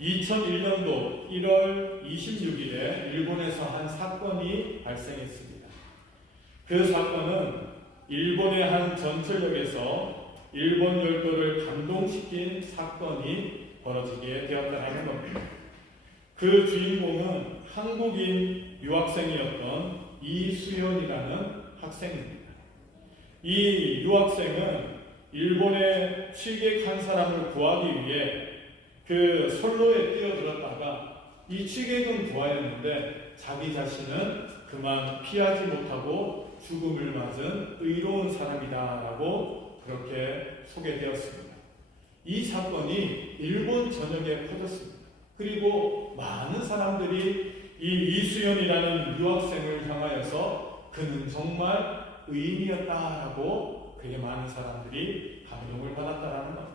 2001년도 1월 26일에 일본에서 한 사건이 발생했습니다. 그 사건은 일본의 한 전철역에서 일본 열도를 감동시킨 사건이 벌어지게 되었다는 겁니다. 그 주인공은 한국인 유학생이었던 이수연이라는 학생입니다. 이 유학생은 일본에 취객한 사람을 구하기 위해 그 선로에 뛰어들었다가 이 취객은 구하였는데 자기 자신은 그만 피하지 못하고 죽음을 맞은 의로운 사람이다라고 그렇게 소개되었습니다. 이 사건이 일본 전역에 퍼졌습니다. 그리고 많은 사람들이 이 이수연이라는 유학생을 향하여서 그는 정말 의인이었다라고 그게 많은 사람들이 감동을 받았다라는 겁니다.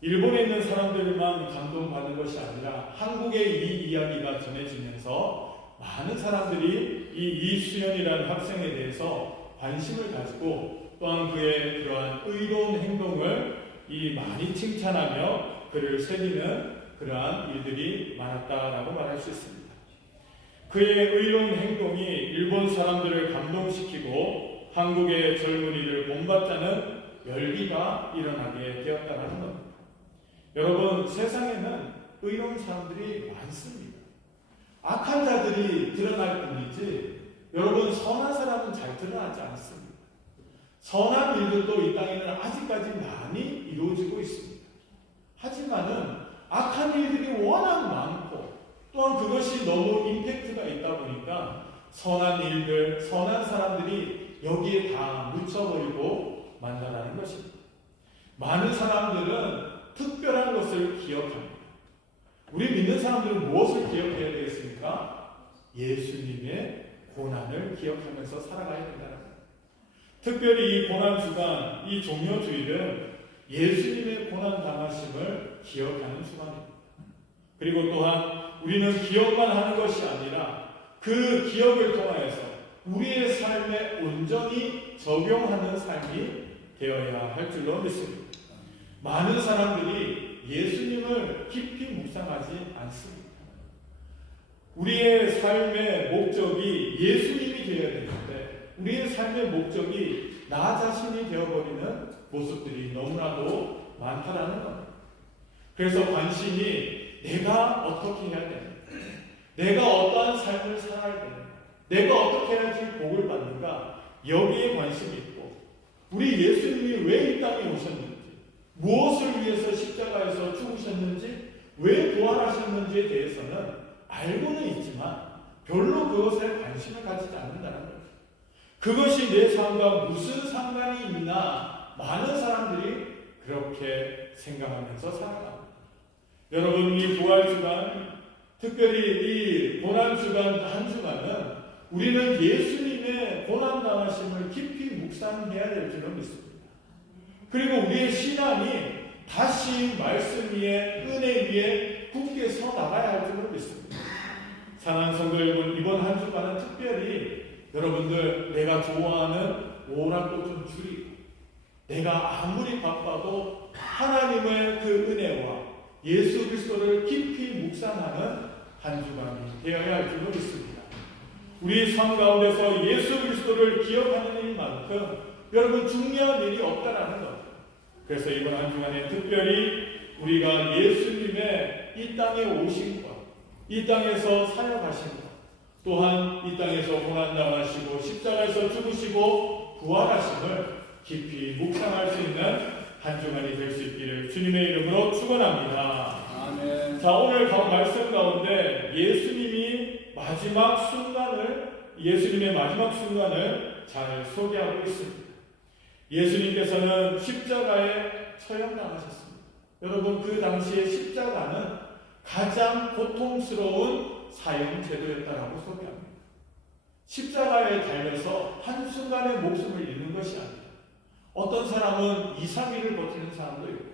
일본에 있는 사람들만 감동받는 것이 아니라 한국의 이 이야기가 전해지면서 많은 사람들이 이 이수연이라는 학생에 대해서 관심을 가지고 또한 그의 그러한 의로운 행동을 많이 칭찬하며 그를 새기는 그러한 일들이 많았다라고 말할 수 있습니다. 그의 의로운 행동이 일본 사람들을 감동시키고 한국의 젊은이를 본받자는 열기가 일어나게 되었다는 겁니다. 여러분, 세상에는 의로운 사람들이 많습니다. 악한 자들이 드러날 뿐이지 여러분 선한 사람은 잘 드러나지 않습니다. 선한 일들도 이 땅에는 아직까지 많이 이루어지고 있습니다. 하지만은 악한 일들이 워낙 많고 또한 그것이 너무 임팩트가 있다 보니까 선한 일들, 선한 사람들이 여기에 다 묻혀버리고 만다라는 것입니다. 많은 사람들은 특별한 것을 기억합니다. 우리 믿는 사람들은 무엇을 기억해야 되겠습니까? 예수님의 고난을 기억하면서 살아가야 된다는 겁니다. 특별히 이 고난주간, 이 종료주일은 예수님의 고난당하심을 기억하는 주간입니다. 그리고 또한 우리는 기억만 하는 것이 아니라 그 기억을 통하여서 우리의 삶에 온전히 적용하는 삶이 되어야 할 줄로 믿습니다. 많은 사람들이 예수님을 깊이 묵상하지 않습니다. 우리의 삶의 목적이 예수님이 되어야 되는데 우리의 삶의 목적이 나 자신이 되어버리는 모습들이 너무나도 많다라는 겁니다. 그래서 관심이 내가 어떻게 해야 되는가, 내가 어떠한 삶을 살아야 되는가, 내가 어떻게 해야지 복을 받는가, 여기에 관심이 있고 우리 예수님이 왜 이 땅에 오셨는지, 무엇을 위해서 십자가에서 죽으셨는지, 왜 부활하셨는지에 대해서는 알고는 있지만 별로 그것에 관심을 가지지 않는다는 거예요. 그것이 내 삶과 무슨 상관이 있나 많은 사람들이 그렇게 생각하면서 살아갑니다. 여러분, 이 부활주간, 특별히 이 고난주간 한 주간은 우리는 예수님의 고난당하심을 깊이 묵상해야 될 줄로 믿습니다. 그리고 우리의 신앙이 다시 말씀 위에, 은혜 위에 굳게 서 나가야 할 줄로 믿습니다. 사랑하는 성도 여러분, 이번 한 주간은 특별히 여러분들 내가 좋아하는 오락도 좀 줄이고 내가 아무리 바빠도 하나님의 그 은혜와 예수 그리스도를 깊이 묵상하는 한 주간이 되어야 할 줄로 믿습니다. 우리 삶 가운데서 예수 그리스도를 기억하는 일만큼 여러분 중요한 일이 없다라는 것. 그래서 이번 한 주간에 특별히 우리가 예수님의 이 땅에 오신 것, 이 땅에서 사역하신 것, 또한 이 땅에서 고난당하시고 십자가에서 죽으시고 부활하심을 깊이 묵상할 수 있는 한 주간이 될 수 있기를 주님의 이름으로 축원합니다. 아멘. 자, 오늘 말씀 가운데 예수님의 마지막 순간을 잘 소개하고 있습니다. 예수님께서는 십자가에 처형당하셨습니다. 여러분, 그 당시에 십자가는 가장 고통스러운 사형제도였다라고 소개합니다. 십자가에 달려서 한순간에 목숨을 잃는 것이 아니라 어떤 사람은 2, 3일을 버티는 사람도 있고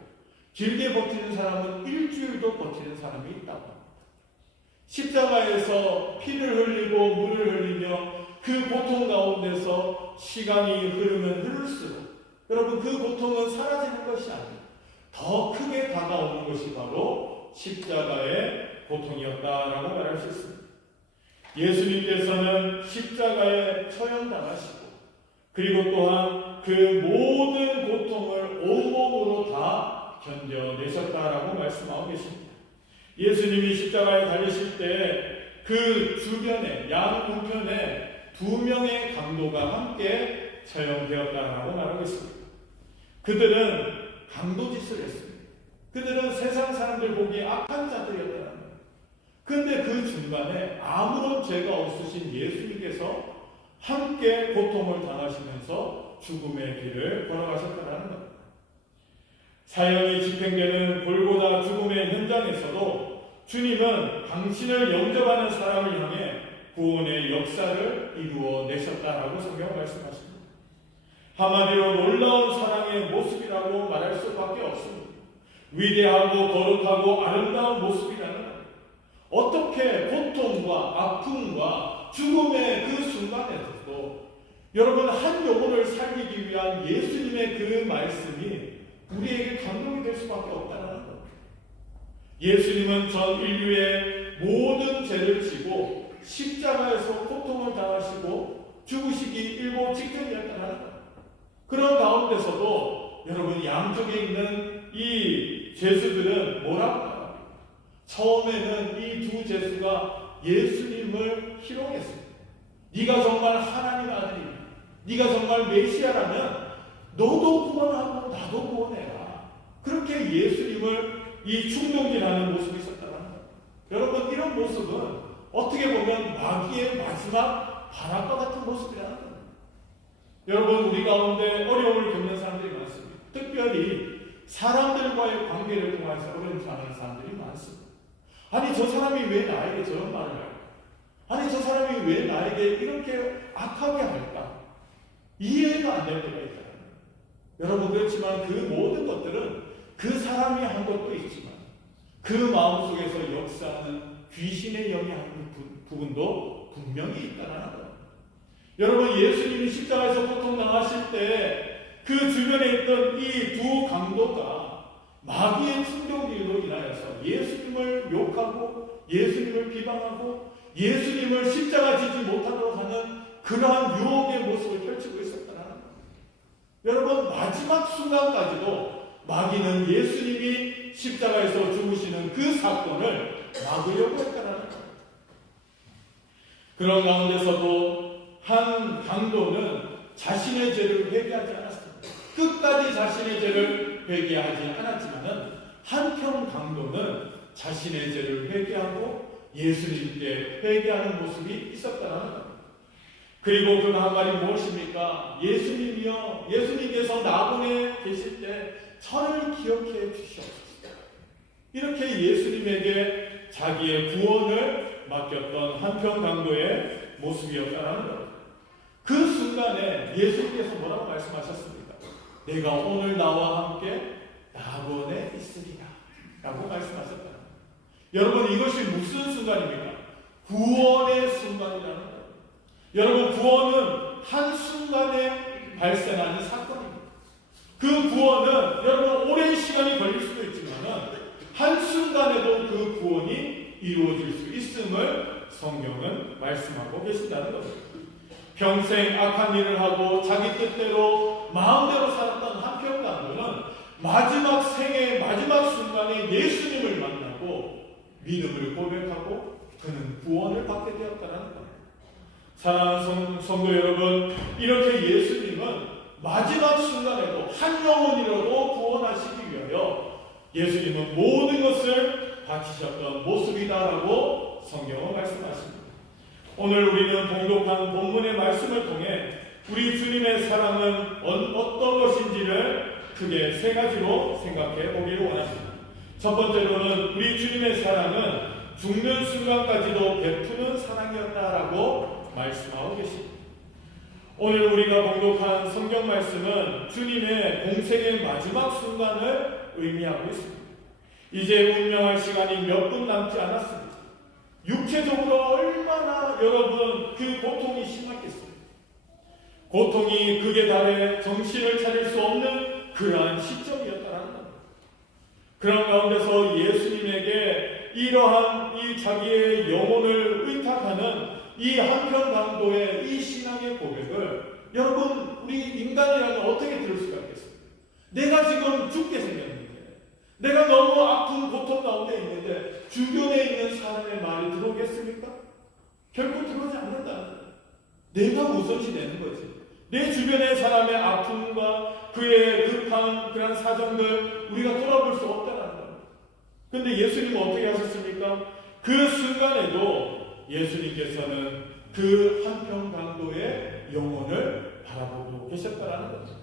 길게 버티는 사람은 일주일도 버티는 사람이 있다고 합니다. 십자가에서 피를 흘리고 물을 흘리며 그 고통 가운데서 시간이 흐르면 흐를수록 여러분 그 고통은 사라지는 것이 아니라 더 크게 다가오는 것이 바로 십자가의 고통이었다라고 말할 수 있습니다. 예수님께서는 십자가에 처형당하시고 그리고 또한 그 모든 고통을 온몸으로 다 견뎌내셨다라고 말씀하고 계십니다. 예수님이 십자가에 달리실 때 그 주변에 양우편에 2명의 강도가 함께 처형되었다라고 말하고 있습니다. 그들은 강도짓을 했습니다. 그들은 세상 사람들 보기에 악한 자들이었다는 거예요. 그런데 그 중간에 아무런 죄가 없으신 예수님께서 함께 고통을 당하시면서 죽음의 길을 걸어가셨다는 겁니다. 사형이 집행되는 골고다 죽음의 현장에서도 주님은 당신을 영접하는 사람을 향해 구원의 역사를 이루어 내셨다라고 성경 말씀하십니다. 한마디로 놀라운 사랑의 모습이라고 말할 수밖에 없습니다. 위대하고 거룩하고 아름다운 모습이라는 것. 어떻게 고통과 아픔과 죽음의 그 순간에서도 여러분 한 영혼을 살리기 위한 예수님의 그 말씀이 우리에게 감동이 될 수밖에 없다는 것. 예수님은 전 인류의 모든 죄를 지고 십자가에서 고통을 당하시고 죽으시기 일보 직전이었다는 것. 그런 가운데서도 여러분 양쪽에 있는 이 죄수들은 뭐라고 말합니까? 처음에는 이 두 죄수가 예수님을 희롱했습니다. 네가 정말 하나님 아들이야. 네가 정말 메시아라면 너도 구원하고 나도 구원해라. 그렇게 예수님을 이 충동질하는 모습이 있었다는 거예요. 여러분 이런 모습은 어떻게 보면 마귀의 마지막 반항과 같은 모습이라는 거예요. 여러분 우리 가운데 어려움을 겪는 사람들이 많습니다. 특별히 사람들과의 관계를 통해서 어려움을 당하는 사람들이 많습니다. 아니 저 사람이 왜 나에게 저런 말을 할까? 아니 저 사람이 왜 나에게 이렇게 악하게 할까? 이해가 안 될 때가 있잖아요. 여러분 그렇지만 그 모든 것들은 그 사람이 한 것도 있지만 그 마음속에서 역사하는 귀신의 영이 하는 부분도 분명히 있다는 거예요. 여러분 예수님이 십자가에서 고통당하실 때 그 주변에 있던 이 두 강도가 마귀의 충동질로 인하여서 예수님을 욕하고 예수님을 비방하고 예수님을 십자가 지지 못하도록 하는 그러한 유혹의 모습을 펼치고 있었다는 거예요. 여러분 마지막 순간까지도 마귀는 예수님이 십자가에서 죽으시는 그 사건을 막으려고 했다는 거예요. 그런 가운데서도 한 강도는 자신의 죄를 회개하지 않았습니다. 끝까지 자신의 죄를 회개하지 않았지만은 한편 강도는 자신의 죄를 회개하고 예수님께 회개하는 모습이 있었다는 거예요. 그리고 그 한 말이 무엇입니까? 예수님이여, 예수님께서 나군에 계실 때 저를 기억해 주시옵소서. 이렇게 예수님에게 자기의 구원을 맡겼던 한편 강도의 모습이었다는 거예요. 그 순간에 예수님께서 뭐라고 말씀하셨습니까? 내가 오늘 나와 함께 낙원에 있으리라 라고 말씀하셨다. 여러분 이것이 무슨 순간입니까? 구원의 순간이라는 거예요. 여러분 구원은 한순간에 발생하는 사건입니다. 그 구원은 여러분 오랜 시간이 걸릴 수도 있지만 한순간에도 그 구원이 이루어질 수 있음을 성경은 말씀하고 계신다는 겁니다. 평생 악한 일을 하고 자기 뜻대로 마음대로 살았던 한편 강도는 마지막 생의 마지막 순간에 예수님을 만나고 믿음을 고백하고 그는 구원을 받게 되었다는 겁니다. 사랑하는 성도 여러분, 이렇게 예수님은 마지막 순간에도 한 영혼이라도 구원하시기 위하여 예수님은 모든 것을 바치셨던 모습이다라고 성경은 말씀하십니다. 오늘 우리는 봉독한 본문의 말씀을 통해 우리 주님의 사랑은 어떤 것인지를 크게 세 가지로 생각해 보기를 원합니다. 첫 번째로는 우리 주님의 사랑은 죽는 순간까지도 베푸는 사랑이었다라고 말씀하고 계십니다. 오늘 우리가 봉독한 성경 말씀은 주님의 공생의 마지막 순간을 의미하고 있습니다. 이제 운명할 시간이 몇 분 남지 않았습니다. 육체적으로 얼마나 여러분 그 고통이 심했겠어요. 고통이 극에 달해 정신을 차릴 수 없는 그러한 시점이었다는 겁니다. 그런 가운데서 예수님에게 이러한 이 자기의 영혼을 의탁하는 이 한편 강도의 이 신앙의 고백을 여러분 우리 인간이라면 어떻게 들을 수가 있겠습니까? 내가 지금 죽게 생겼는데, 내가 너무 아픈 고통 가운데 있는데 주변에 있는 사람의 말이 들어오겠습니까? 결코 들어오지 않는다는 거예요. 내가 우선시 되는 거지. 내 주변의 사람의 아픔과 그의 급한 그런 사정들 우리가 돌아볼 수 없다는 거예요. 근데 예수님은 어떻게 하셨습니까? 그 순간에도 예수님께서는 그 한편 강도의 영혼을 바라보고 계셨다는 거죠.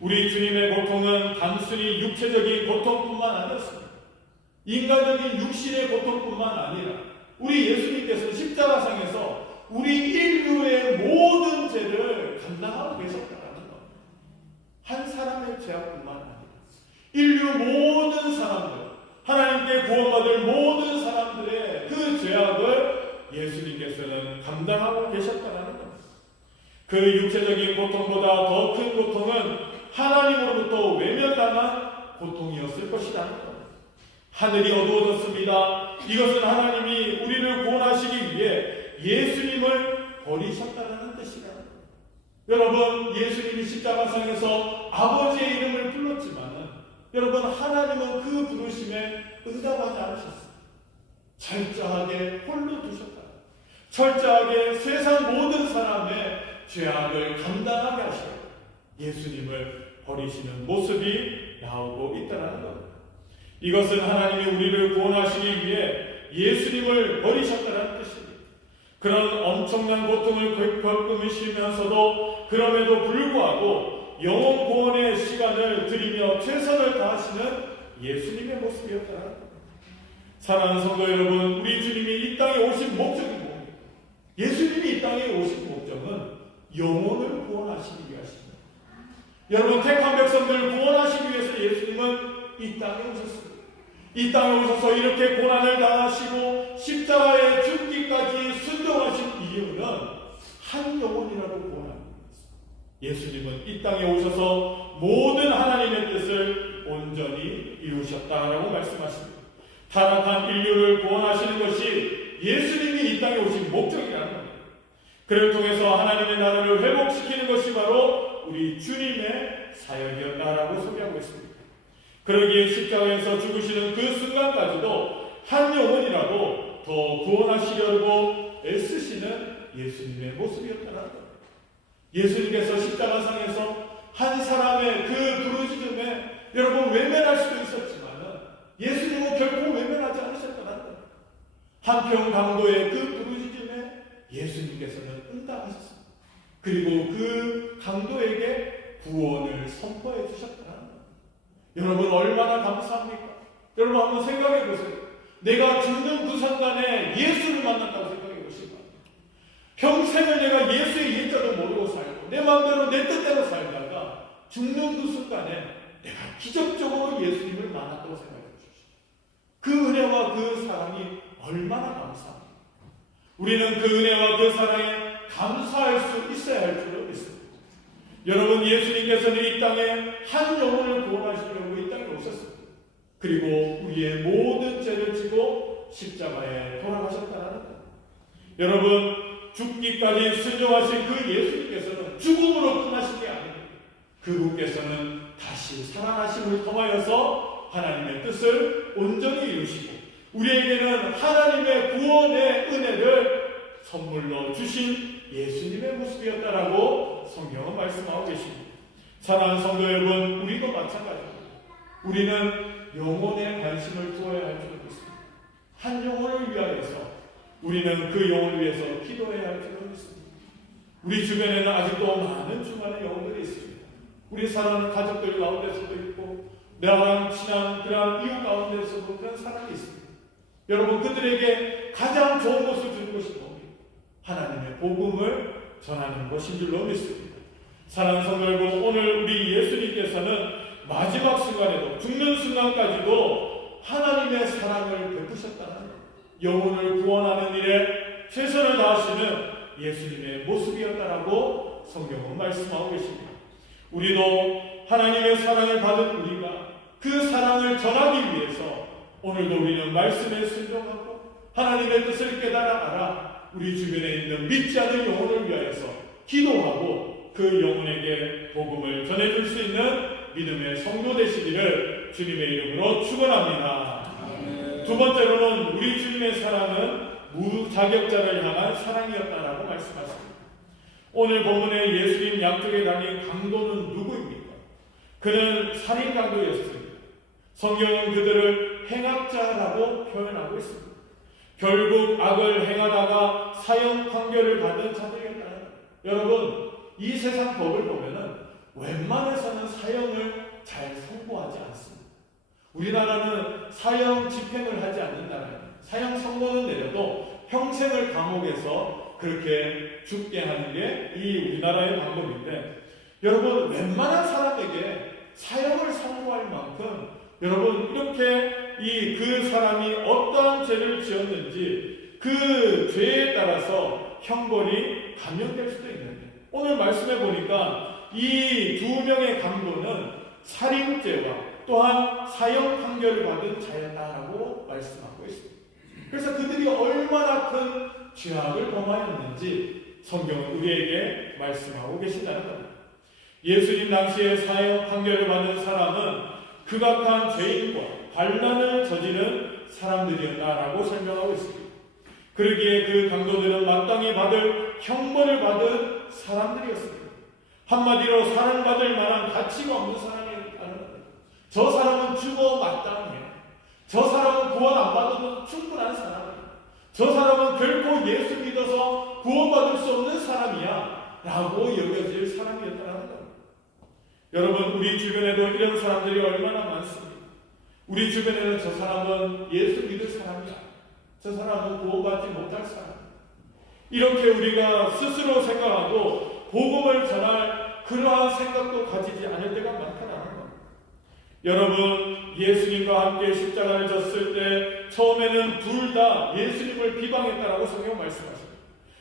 우리 주님의 고통은 단순히 육체적인 고통뿐만 아니었습니다. 인간적인 육신의 고통뿐만 아니라 우리 예수님께서는 십자가상에서 우리 인류의 모든 죄를 감당하고 계셨다는 겁니다. 한 사람의 죄악뿐만 아니라 인류 모든 사람들, 하나님께 구원받을 모든 사람들의 그 죄악을 예수님께서는 감당하고 계셨다는 겁니다. 그 육체적인 고통보다 더 큰 고통은 하나님으로부터 외면당한 고통이었을 것이라는 겁니다. 하늘이 어두워졌습니다. 이것은 하나님이 우리를 구원하시기 위해 예수님을 버리셨다는 뜻이라는 겁니다. 여러분, 예수님이 십자가상에서 아버지의 이름을 불렀지만 여러분, 하나님은 그 부르심에 응답하지 않으셨어요. 철저하게 홀로 두셨다. 철저하게 세상 모든 사람의 죄악을 감당하게 하시고 예수님을 버리시는 모습이 나오고 있다는 겁니다. 이것은 하나님이 우리를 구원하시기 위해 예수님을 버리셨다는 뜻입니다. 그런 엄청난 고통을 겪으시면서도 그럼에도 불구하고 영혼 구원의 시간을 들이며 최선을 다하시는 예수님의 모습이었다는 겁니다. 사랑하는 성도 여러분, 우리 주님이 이 땅에 오신 목적이 뭡니까? 예수님이 이 땅에 오신 목적은 영혼을 구원하시기 위하십니다. 여러분, 택한 백성들을 구원하시기 위해서 예수님은 이 땅에 오셨습니다. 이 땅에 오셔서 이렇게 고난을 당하시고 십자가에 죽기까지 순종하신 이유는 한 영혼이라도 구원하는 것입니다. 예수님은 이 땅에 오셔서 모든 하나님의 뜻을 온전히 이루셨다라고 말씀하십니다. 타락한 인류를 구원하시는 것이 예수님이 이 땅에 오신 목적이라는 겁니다. 그를 통해서 하나님의 나라를 회복시키는 것이 바로 우리 주님의 사역이었다라고 소개하고 있습니다. 그러기에 십자가에서 죽으시는 그 순간까지도 한 영혼이라도 더 구원하시려고 애쓰시는 예수님의 모습이었다는 겁니다. 예수님께서 십자가상에서 한 사람의 그 부르짖음에 여러분 외면할 수도 있었지만 예수님은 결코 외면하지 않으셨다는 겁니다. 한편 강도의 그 부르짖음에 예수님께서는 응답하셨습니다. 그리고 그 강도에게 구원을 선포해 주셨다는 겁니다. 여러분, 얼마나 감사합니까? 여러분, 한번 생각해 보세요. 내가 죽는 그 순간에 예수를 만났다고 생각해 보시기 바랍니다. 평생을 내가 예수의 예자도 모르고 살고 내 마음대로 내 뜻대로 살다가 죽는 그 순간에 내가 기적적으로 예수님을 만났다고 생각해 보십시오. 그 은혜와 그 사랑이 얼마나 감사합니까? 우리는 그 은혜와 그 사랑에 감사할 수 있어야 할 줄로 믿습니다. 여러분, 예수님께서는 이 땅에 한 영혼을 구원하시려고 이 땅에 오셨습니다. 그리고 우리의 모든 죄를 지고 십자가에 돌아가셨다는 것. 여러분, 죽기까지 순종하신 그 예수님께서는 죽음으로 끝나신 게 아닙니다. 그분께서는 다시 살아나심을 통하여서 하나님의 뜻을 온전히 이루시고 우리에게는 하나님의 구원의 은혜를 선물로 주신 예수님의 모습이었다라고 성경은 말씀하고 계십니다. 사랑하는 성도 여러분, 우리도 마찬가지입니다. 우리는 영혼에 관심을 두어야 할 줄 믿습니다. 한 영혼을 위하여서 우리는 그 영혼을 위해서 기도해야 할 줄 믿습니다. 우리 주변에는 아직도 많은 수많은 영혼들이 있습니다. 우리 사랑하는 가족들 가운데서도 있고 나랑 친한 그런 이웃 가운데서도 그런 사람이 있습니다. 여러분, 그들에게 가장 좋은 것을 주는 것이 뭡니까? 하나님의 복음을 전하는 것인 줄로 믿습니다. 사랑하는 성도 여러분, 오늘 우리 예수님께서는 마지막 순간에도 죽는 순간까지도 하나님의 사랑을 베푸셨다는 영혼을 구원하는 일에 최선을 다하시는 예수님의 모습이었다라고 성경은 말씀하고 계십니다. 우리도 하나님의 사랑을 받은 우리가 그 사랑을 전하기 위해서 오늘도 우리는 말씀에 순종하고 하나님의 뜻을 깨달아 알아 우리 주변에 있는 믿지 않는 영혼을 위하여서 기도하고 그 영혼에게 복음을 전해줄 수 있는 믿음의 성도 되시기를 주님의 이름으로 축원합니다. 두 번째로는 우리 주님의 사랑은 무자격자를 향한 사랑이었다라고 말씀하십니다. 오늘 본문의 예수님 양쪽에 다닌 강도는 누구입니까? 그는 살인 강도였습니다. 성경은 그들을 행악자라고 표현하고 있습니다. 결국 악을 행하다가 사형 판결을 받은 자들이었다. 여러분, 이 세상 법을 보면은 웬만해서는 사형을 잘 선고하지 않습니다. 우리나라는 사형 집행을 하지 않는 나라예요. 사형 선고는 내려도 평생을 감옥에서 그렇게 죽게 하는 게 이 우리나라의 방법인데, 여러분, 웬만한 사람에게 사형을 선고할 만큼 여러분 이렇게 그 사람이 어떠한 죄를 지었는지 그 죄에 따라서 형벌이 감형될 수도 있는데, 오늘 말씀해 보니까 이 두 명의 강도는 살인죄와 또한 사형 판결을 받은 자였다라고 말씀하고 있습니다. 그래서 그들이 얼마나 큰 죄악을 범하였는지 성경은 우리에게 말씀하고 계신다는 겁니다. 예수님 당시에 사형 판결을 받은 사람은 극악한 죄인과 반란을 저지른 사람들이었다라고 설명하고 있습니다. 그러기에 그 강도들은 마땅히 받을 형벌을 받은 사람들이었습니다. 한마디로 사랑받을 만한 가치가 없는 사람이라는 겁니다. 저 사람은 죽어 마땅해. 저 사람은 구원 안 받아도 충분한 사람이야. 저 사람은 결코 예수 믿어서 구원받을 수 없는 사람이야 라고 여겨질 사람이었다는 겁니다. 여러분, 우리 주변에도 이런 사람들이 얼마나 많습니다. 우리 주변에는 저 사람은 예수 믿을 사람이야, 저 사람은 구원받지 못할 사람, 이렇게 우리가 스스로 생각하고 복음을 전할 그러한 생각도 가지지 않을 때가 많다는 겁니다. 여러분, 예수님과 함께 십자가를 졌을 때 처음에는 둘 다 예수님을 비방했다라고 성경 말씀하십니다.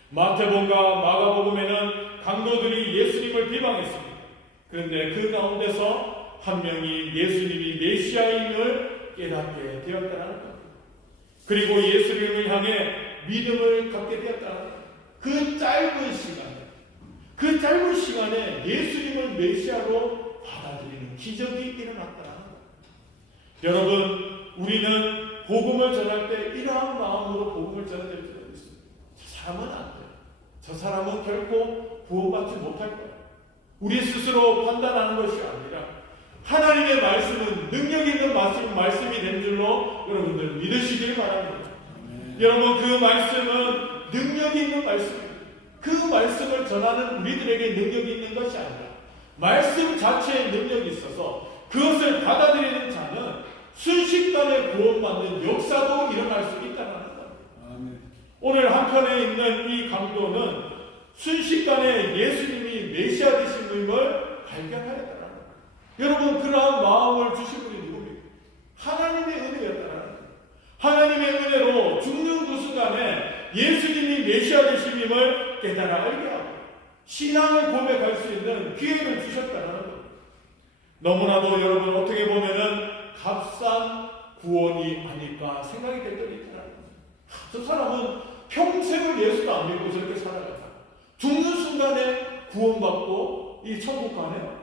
마태복음과 마가복음에는 강도들이 예수님을 비방했습니다. 그런데 그 가운데서 한 명이 예수님이 메시아임을 깨닫게 되었다는 겁니다. 그리고 예수님을 향해 믿음을 갖게 되었다는 겁니다. 그 짧은 시간에 예수님을 메시아로 받아들이는 기적이 일어났다는 겁니다. 여러분, 우리는 복음을 전할 때 이러한 마음으로 복음을 전해야 될 필요가 있습니다. 저 사람은 안 돼요. 저 사람은 결코 구원받지 못할 거예요. 우리 스스로 판단하는 것이 아니라 하나님의 말씀은 능력 있는 말씀이 된 줄로 여러분들 믿으시길 바랍니다. 여러분, 그 말씀은 능력 있는 말씀입니다. 그 말씀을 전하는 우리들에게 능력이 있는 것이 아니라 말씀 자체에 능력이 있어서 그것을 받아들이는 자는 순식간에 구원받는 역사도 일어날 수 있다는 겁니다. 오늘 한편에 있는 이 강도는 순식간에 예수님이 메시아 되심을 발견하였다는 겁니다. 여러분, 그러한 마음을 주신 분이 누굽니까? 하나님의 은혜였다는 겁니다. 하나님의 은혜로 죽는 그 순간에 예수님이 메시아 되심을 깨달아 알게 하고 신앙을 고백할 수 있는 기회를 주셨다는 겁니다. 너무나도 여러분, 어떻게 보면은 값싼 구원이 아닐까 생각이 될 때도 있다는 겁니다. 저 사람은 평생을 예수도 안 믿고 저렇게 살아가요. 죽는 순간에 구원받고 이 천국 가네요.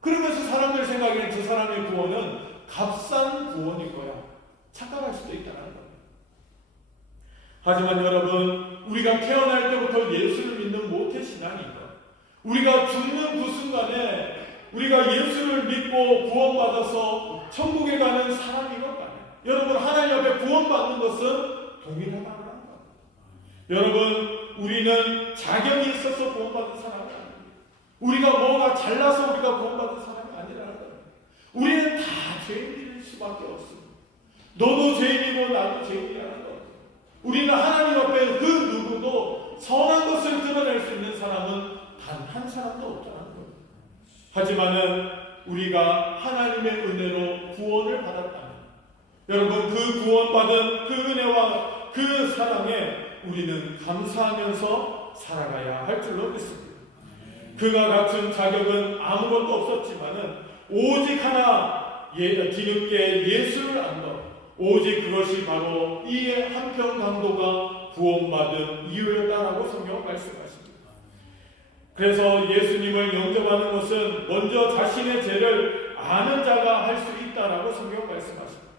그러면서 사람들 생각에는 저 사람의 구원은 값싼 구원일 거야 착각할 수도 있다는 겁니다. 하지만 여러분, 우리가 태어날 때부터 예수를 믿는 모태신앙이니까 우리가 죽는 그 순간에 우리가 예수를 믿고 구원받아서 천국에 가는 사람인 것 같아요. 여러분, 하나님 앞에 구원받는 것은 동일하다는 겁니다. 여러분, 우리는 자격이 있어서 구원받은 사람이 아닙니다. 우리가 뭐가 잘나서 우리가 구원받은 사람이 아니라는 거예요. 우리는 다 죄인일 수밖에 없습니다. 너도 죄인이고 나도 죄인이라는 거예요. 우리는 하나님 앞에 그 누구도 선한 것을 드러낼 수 있는 사람은 단 한 사람도 없다는 거예요. 하지만은 우리가 하나님의 은혜로 구원을 받았다면 여러분, 그 구원받은 그 은혜와 그 사랑에 우리는 감사하면서 살아가야 할 줄로 믿습니다. 그가 갖춘 자격은 아무것도 없었지만은 오직 하나 뒤늦게 예수를 안 것, 오직 그것이 바로 이 한평 강도가 구원받은 이유였다라고 성경은 말씀하십니다. 그래서 예수님을 영접하는 것은 먼저 자신의 죄를 아는 자가 할 수 있다라고 성경은 말씀하십니다.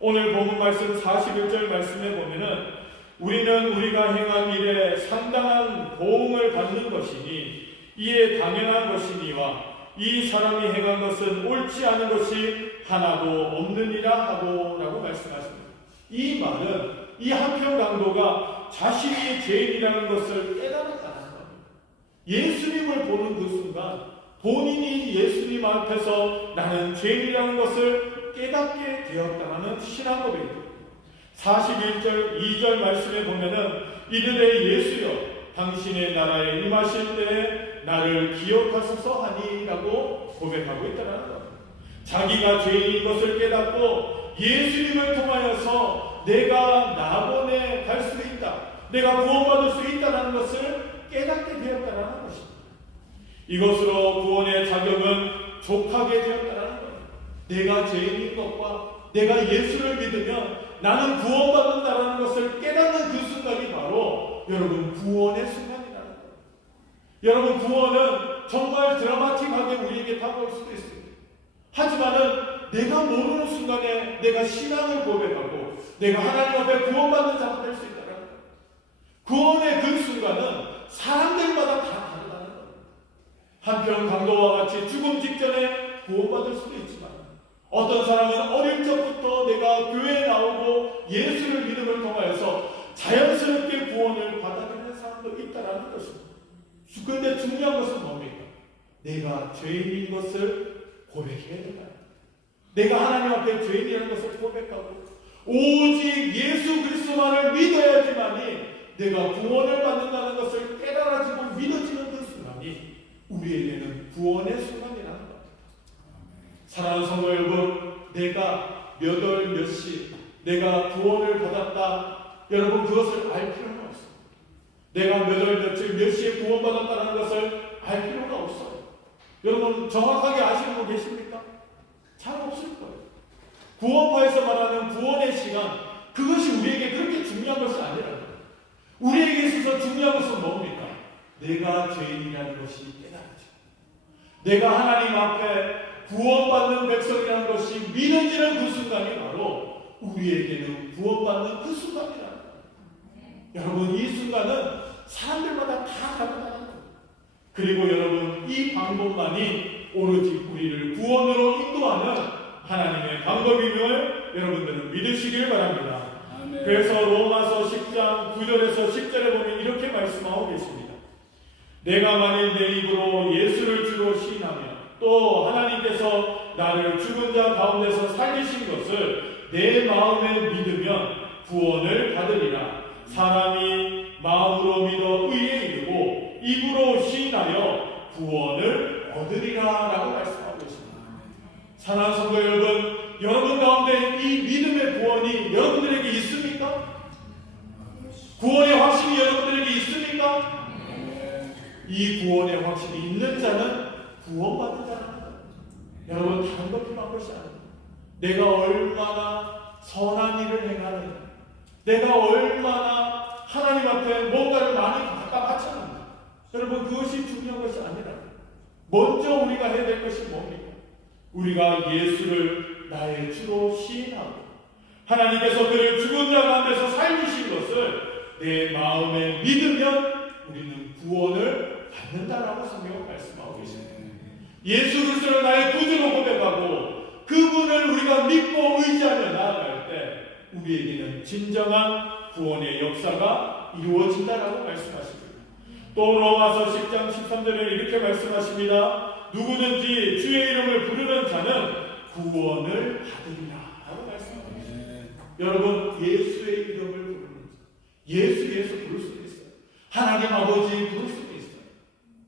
오늘 본문 말씀 41절 말씀에 보면은 우리는 우리가 행한 일에 상당한 보응을 받는 것이니 이에 당연한 것이니와 이 사람이 행한 것은 옳지 않은 것이 하나도 없느니라 하고라고 말씀하십니다. 이 말은 이 한평 강도가 자신이 죄인이라는 것을 깨달았다는 겁니다. 예수님을 보는 그 순간 본인이 예수님 앞에서 나는 죄인이라는 것을 깨닫게 되었다는 신앙 고백입니다. 41절 2절 말씀에 보면은 이르되 예수여 당신의 나라에 임하실 때에 나를 기억하소서 하니라고 고백하고 있다는 겁니다. 자기가 죄인인 것을 깨닫고 예수님을 통하여서 내가 낙원에 갈 수 있다, 내가 구원받을 수 있다는 것을 깨닫게 되었다는 것입니다. 이것으로 구원의 자격은 족하게 되었다는 겁니다. 내가 죄인인 것과 내가 예수를 믿으면 나는 구원받는다는 것을 깨닫는 그 순간이 바로 여러분 구원의 순간이라는 거예요. 여러분 구원은 정말 드라마틱하게 우리에게 다가올 수도 있습니다. 하지만은 내가 모르는 순간에 내가 신앙을 고백하고 내가 하나님 앞에 구원받는 자가 될 수 있다는 거예요. 구원의 그 순간은 사람들마다 다 다르다는 거예요. 한편 강도와 같이 죽음 직전에 구원받을 수도 있지만 어떤 사람은 어릴 적부터 내가 교회에 나오고 예수를 믿음을 통하여서 자연스럽게 구원을 받아들이는 사람도 있다는 것입니다. 그런데 중요한 것은 뭡니까? 내가 죄인인 것을 고백해야 된다. 내가 하나님 앞에 죄인이라는 것을 고백하고 오직 예수 그리스도만을 믿어야지만이 내가 구원을 받는다는 것을 깨달아지고 믿어지는 그 순간이 우리에게는 구원의 순간이라는 것. 사랑하는 성도 여러분, 내가 몇 월 몇 시 내가 구원을 받았다, 여러분 그것을 알 필요는 없어요. 내가 몇 월 며칠 몇 시에 구원받았다는 것을 알 필요가 없어요. 여러분 정확하게 아시는 분 계십니까? 잘 없을 거예요. 구원파에서 말하는 구원의 시간, 그것이 우리에게 그렇게 중요한 것이 아니라는 거예요. 우리에게 있어서 중요한 것은 뭡니까? 내가 죄인이라는 것이 깨달아져. 내가 하나님 앞에 구원받는 백성이라는 것이 믿어지는 그 순간이 바로 우리에게는 구원받는 그 순간이라는 거예요. 여러분 이 순간은 사람들마다 다 다르다는 거예요. 그리고 여러분 이 방법만이 오로지 우리를 구원으로 인도하는 하나님의 방법임을 여러분들은 믿으시길 바랍니다. 아멘. 그래서 로마서 10장 9절에서 10절에 보면 이렇게 말씀하고 계십니다. 내가 만일 내 입으로 예수를 주로 시인하며 또 하나님께서 나를 죽은 자 가운데서 살리신 것을 내 마음에 믿으면 구원을 받으리라. 사람이 마음으로 믿어 의에 이르고 입으로 시인하여 구원을 얻으리라 라고 말씀하고 있습니다. 사랑하는 성도 여러분, 여러분 가운데 이 믿음의 구원이 여러분들에게 있습니까? 구원의 확신이 여러분들에게 있습니까? 이 구원의 확신이 있는 자는 구원받는 자라는 거예요. 여러분 다른 것 필요한 것이 아니에요. 내가 얼마나 선한 일을 행하느냐, 내가 얼마나 하나님 앞에 뭔가를 많이 갖다 바쳤는가, 여러분 그것이 중요한 것이 아니라 먼저 우리가 해야 될 것이 뭡니까? 우리가 예수를 나의 주로 시인하고 하나님께서 그를 죽은 자 가운데서 살리신 것을 내 마음에 믿으면 우리는 구원을 받는다라고 성경은 말씀하고 계십니다. 예수 그리스도를 나의 구주로 고백하고 그분을 우리가 믿고 의지하며 나아갈 때 우리에게는 진정한 구원의 역사가 이루어진다라고 말씀하십니다. 또 로마서 10장 13절에 이렇게 말씀하십니다. 누구든지 주의 이름을 부르는 자는 구원을 받으리라 라고 말씀하십니다. 여러분 예수의 이름을 부르는 자, 예수 부를 수도 있어요. 하나님 아버지 부를 수도 있어요.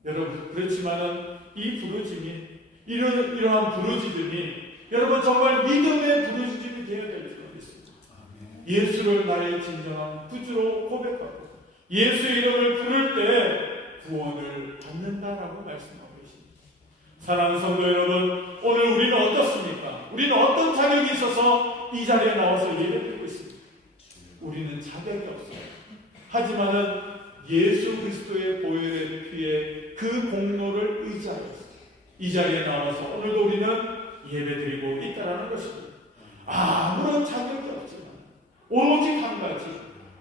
여러분 그렇지만은 이 부르짖음이 이러한 부르짖음이 여러분 정말 믿음의 부르짖음이 되어야 될 필요가 있습니다. 예수를 나의 진정한 구주로 고백하고 예수의 이름을 부를 때 구원을 받는다라고 말씀하고 계십니다. 사랑하는 성도 여러분, 오늘 우리는 어떻습니까? 우리는 어떤 자리 자격이 있어서 이 자리에 나와서 예배드리고 있습니다. 우리는 자격이 없어요. 하지만은 예수 그리스도의 보혈의 피에 그 공로를 의지하고 이 자리에 나와서 오늘도 우리는 예배드리고 있다는 것입니다. 아무런 자격이 없지만 오로지 한 가지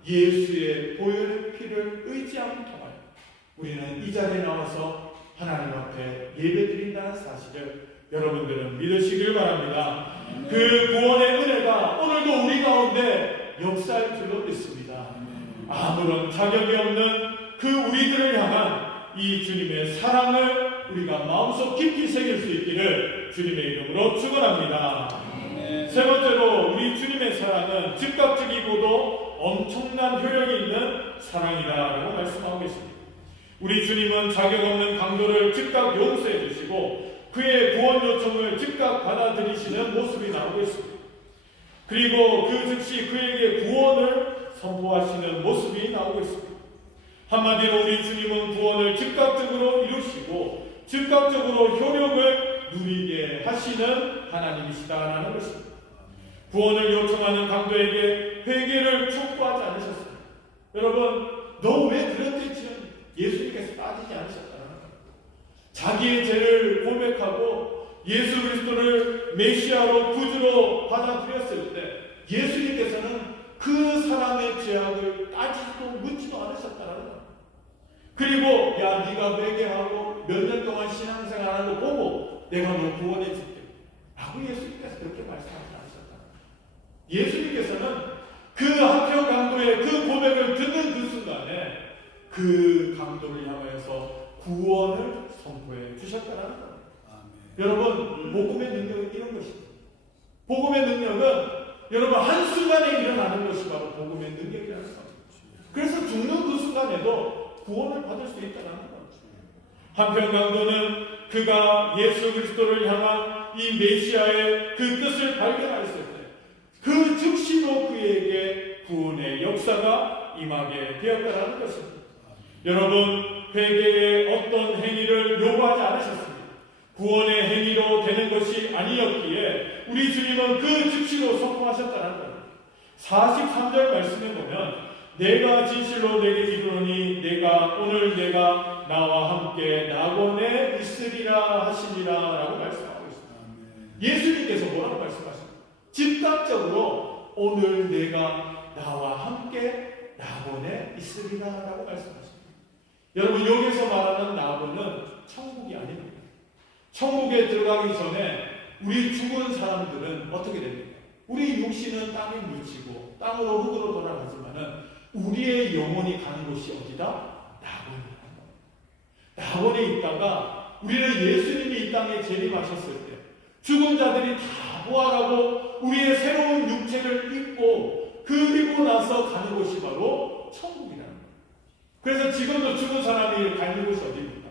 예수의 보혈의 피를 의지함을 통하여 우리는 이 자리에 나와서 하나님 앞에 예배드린다는 사실을 여러분들은 믿으시길 바랍니다. 그 구원의 은혜가 오늘도 우리 가운데 역사할 줄로 믿습니다. 아무런 자격이 없는 그 우리들을 향한 이 주님의 사랑을 우리가 마음속 깊이 새길 수 있기를 주님의 이름으로 축원합니다. 세 번째로 우리 주님의 사랑은 즉각적이고도 엄청난 효력이 있는 사랑이다라고 말씀하고 있습니다. 우리 주님은 자격 없는 강도를 즉각 용서해 주시고 그의 구원 요청을 즉각 받아들이시는 모습이 나오고 있습니다. 그리고 그 즉시 그에게 구원을 선포하시는 모습이 나오고 있습니다. 한마디로 우리 주님은 구원을 즉각적으로 이루시고 즉각적으로 효력을 누리게 하시는 하나님이시다라는 것입니다. 구원을 요청하는 강도에게 회개를 촉구하지 않으셨습니다. 여러분, 너 왜 그런 죄 지은 예수님께서 빠지지 않으셨다는 거예요. 자기의 죄를 고백하고 예수 그리스도를 메시아로 구주로 받아들였을 때 예수님께서는 그 사람의 죄악을 따지지도 묻지도 않으셨다는 거예요. 그리고 야 네가 회개하고 몇 년 동안 신앙생활하는 거 보고 내가 너 구원해 줄게 라고 예수님께서 그렇게 말씀하지 않으셨다. 예수님께서는 그 한평 강도의 그 고백을 듣는 그 순간에 그 강도를 향하여서 구원을 선포해 주셨다는 거예요. 여러분, 복음의 능력은 이런 것입니다. 복음의 능력은 여러분 한순간에 일어나는 것이 바로 복음의 능력이라는 겁니다. 그래서 죽는 그 순간에도 구원을 받을 수 있다는 겁니다. 한편 강도는 그가 예수 그리스도를 향한 이 메시아의 그 뜻을 발견했을 때 그 즉시로 그에게 구원의 역사가 임하게 되었다는 것입니다. 여러분, 회개의 어떤 행위를 요구하지 않으셨습니다. 구원의 행위로 되는 것이 아니었기에 우리 주님은 그 즉시로 선포하셨다는 겁니다. 43절 말씀에 보면 내가 진실로 내게 이르노니 오늘 내가 나와 함께 낙원에 있으리라 하시니라 라고 말씀하고 있습니다. 예수님께서 뭐라고 말씀하십니까? 즉각적으로 오늘 내가 나와 함께 낙원에 있으리라 라고 말씀하십니다. 여러분, 여기서 말하는 낙원은 천국이 아닙니다. 천국에 들어가기 전에 우리 죽은 사람들은 어떻게 됩니까? 우리 육신은 땅에 묻히고 땅으로 흙으로 돌아가지만은 우리의 영혼이 가는 곳이 어디다? 낙원이라는 겁니다. 낙원에 있다가 우리는 예수님이 이 땅에 재림하셨을 때 죽은 자들이 다 부활하고 우리의 새로운 육체를 입고 그리고 나서 가는 곳이 바로 천국이라는 겁니다. 그래서 지금도 죽은 사람이 가는 곳이 어디입니까?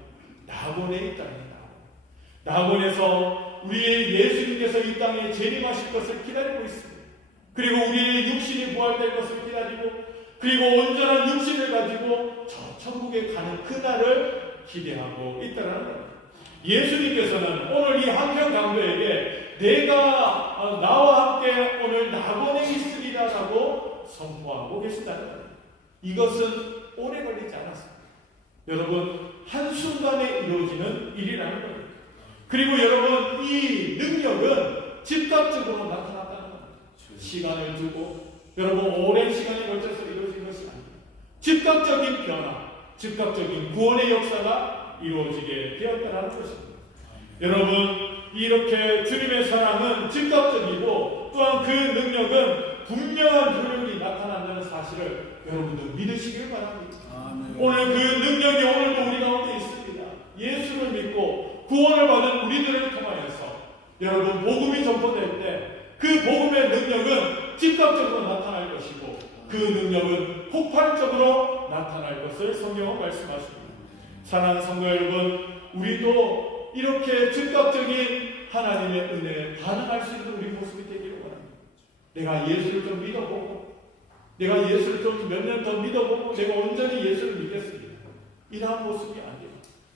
낙원에 있다는 낙원에서 우리의 예수님께서 이 땅에 재림하실 것을 기다리고 있습니다. 그리고 우리의 육신이 부활될 것을 기다리고 그리고 온전한 육신을 가지고 저 천국에 가는 그날을 기대하고 있다는 겁니다. 예수님께서는 오늘 이 한평 강도에게 내가 나와 함께 오늘 낙원에 있으리라라고 선포하고 계시다는 겁니다. 이것은 오래 걸리지 않았습니다. 여러분, 한순간에 이루어지는 일이라는 겁니다. 그리고 여러분, 이 능력은 즉각적으로 나타났다는 겁니다. 시간을 두고 여러분 오랜 시간에 걸쳐서 이루어진 것이 아닙니다. 즉각적인 변화, 즉각적인 구원의 역사가 이루어지게 되었다는 것입니다. 여러분, 이렇게 주님의 사랑은 즉각적이고 또한 그 능력은 분명한 효력이 나타난다는 사실을 여러분들 믿으시길 바랍니다. 오늘 그 능력이 오늘도 우리 가운데 있습니다. 예수를 믿고 구원을 받은 우리들을 통하여서 여러분 복음이 전포될 때 그 복음의 능력은 즉각적으로 나타날 것이고 그 능력은 폭발적으로 나타날 것을 성경은 말씀하십니다. 사랑하는 성도 여러분, 우리도 이렇게 즉각적인 하나님의 은혜에 반응할 수 있는 우리 모습이 되기를 원합니다. 내가 예수를 좀 믿어보고 내가 예수를 좀 몇 년 더 믿어보고 내가 온전히 예수를 믿겠습니다. 이러한 모습이 아니에요.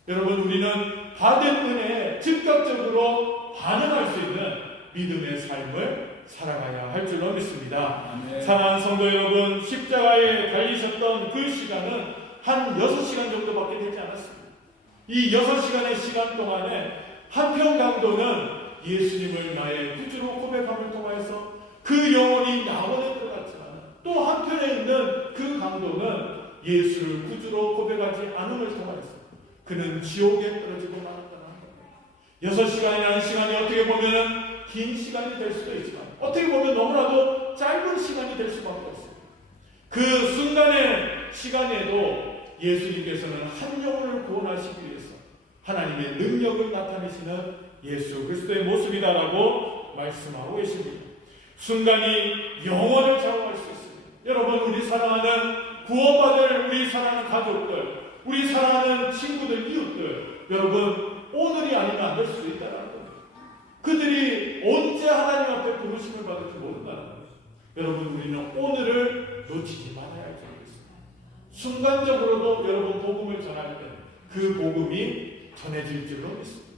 여러분, 우리는 받은 은혜에 즉각적으로 반응할 수 있는 믿음의 삶을 살아가야 할 줄로 믿습니다. 아멘. 사랑하는 성도 여러분, 십자가에 달리셨던 그 시간은 한 6시간 정도밖에 되지 않았습니다. 이 6시간의 시간 동안에 한편 강도는 예수님을 나의 구주로 고백함을 통하여서 그 영혼이 야원에 들어갔지만, 또 한편에 있는 그 강도는 예수를 구주로 고백하지 않음을 통하여서 그는 지옥에 떨어지고 말았다는 겁니다. 6시간이라는 시간이 어떻게 보면 긴 시간이 될 수도 있지만, 어떻게 보면 너무나도 짧은 시간이 될 수밖에 없어요. 그 순간의 시간에도 예수님께서는 한 영혼을 구원하시기 위해서 하나님의 능력을 나타내시는 예수 그리스도의 모습이다라고 말씀하고 계십니다. 순간이 영원을 좌우할 수 있습니다. 여러분, 우리 사랑하는 구원받을 우리 사랑하는 가족들, 우리 사랑하는 친구들, 이웃들, 여러분, 오늘이 아니면 안 될 수도 있다는 겁니다. 그들이 언제 하나님 앞에 부르심을 받을지 모른다는 겁니다. 여러분, 우리는 오늘을 놓치지 말아야 할 줄로 믿습니다. 순간적으로도 여러분 복음을 전할 때 그 복음이 전해질 줄로 믿습니다.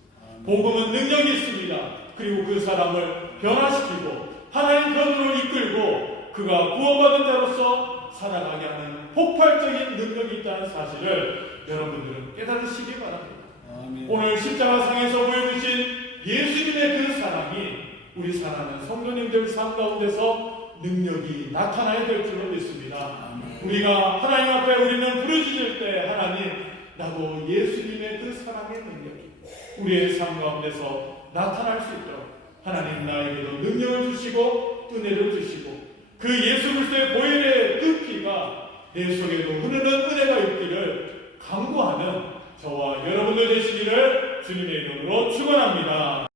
복음은 능력이 있습니다. 그리고 그 사람을 변화시키고 하나님 편으로 이끌고 그가 구원받은 자로서 살아가게 하는 폭발적인 능력이 있다는 사실을 여러분들은 깨달으시기 바랍니다. 아멘. 오늘 십자가상에서 보여주신 예수님의 그 사랑이 우리 사랑하는 성도님들 삶 가운데서 능력이 나타나야 될 줄로 믿습니다. 아멘. 우리가 하나님 앞에 우리는 부르짖을 때 하나님, 나도 예수님의 그 사랑의 능력이 우리의 삶 가운데서 나타날 수 있도록 하나님 나에게도 능력을 주시고 은혜를 주시고 그 예수 그리스도의 보혈의 그 피가 내 속에도 흐르는 은혜가 있기를 간구하는 저와 여러분들 되시기를 주님의 이름으로 축원합니다.